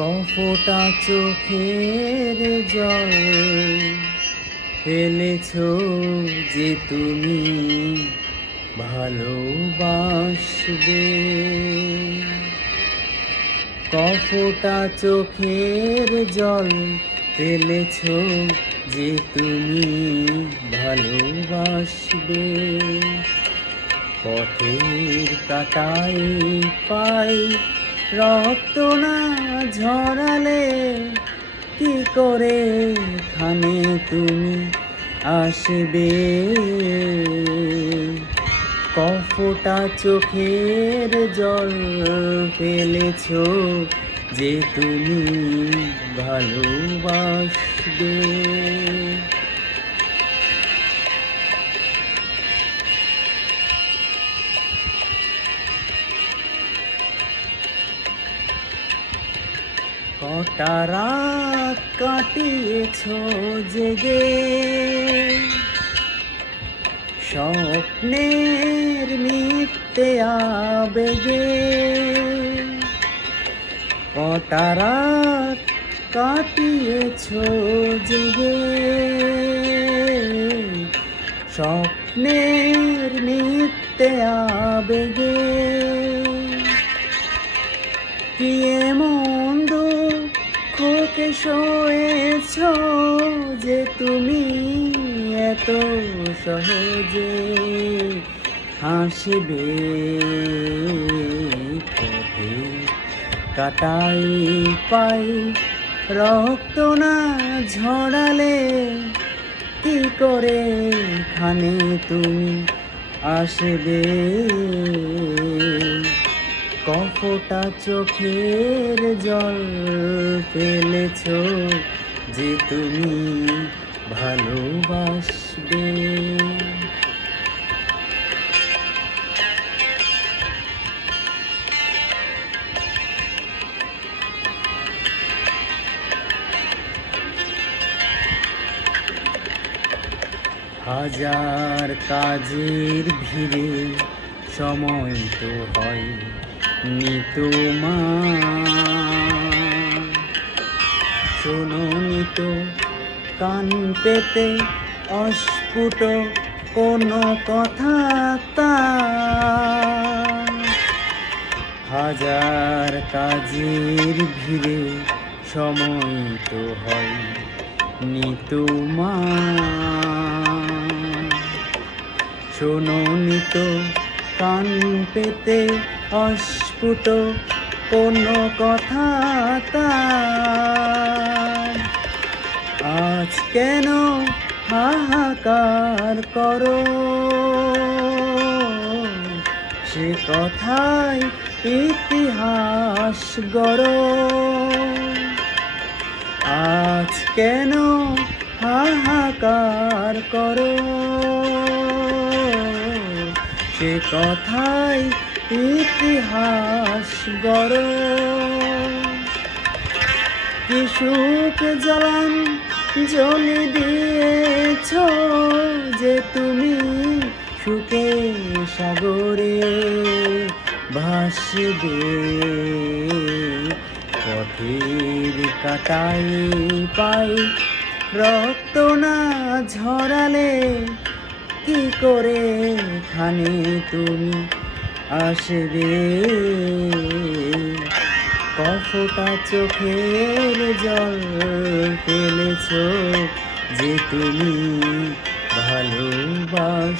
কফোটা চোখের জল ফেলেছো যে তুমি ভালোবাসবে। কফোটা চোখের জল ফেলেছো যে তুমি ভালোবাসবে। পথের কাটাই পাই রক্ত না ঝরালে কি করে খানে তুমি আসবে। কফোটা চোখের জল ফেলেছো যে তুমি ভালোবাসবে। কটা রাত কাটিয়েছো জেগে স্বপ্নের মিথ্যে আবেগে। কটা রাত কাটিয়েছো জেগে স্বপ্নের মিথ্যে আবেগে। কি এমন দুঃখকে সয়েছো যে তুমি এত সহজে হাসবে। পথে কাটাই পাই রক্ত না ঝরালে কি করে খানে তুমি আসবে। কফোটা চোখের জল ফেলেছো যে তুমি ভালোবাসবে। হাজার কাজের ভিড়ে সময় তো হয় নিতো মা। শোনো নিতো কান পেতে অস্ফুট কোনো কথা তার। হাজার কাজের ভিড়ে সময় তো হয় নিতো মা। শোনো নিতো কান পেতে অস্ফুট কোনো কথা তার। আজ কেন হাহাকার করো সে কথাই ইতিহাস গড়ো। আজ কেন হাহাকার করো সে কথাই ইতিহাস গড়ো। কি সুখ জ্বালান জ্বলে দিয়েছ যে তুমি সুখে সাগরে ভাসবে। পথের কাটাই পাই রক্ত না ঝরালে কি করে খানে তুমি আসবে। কফোটা চোখের জল ফেলেছো যে তুমি ভালোবাসবে।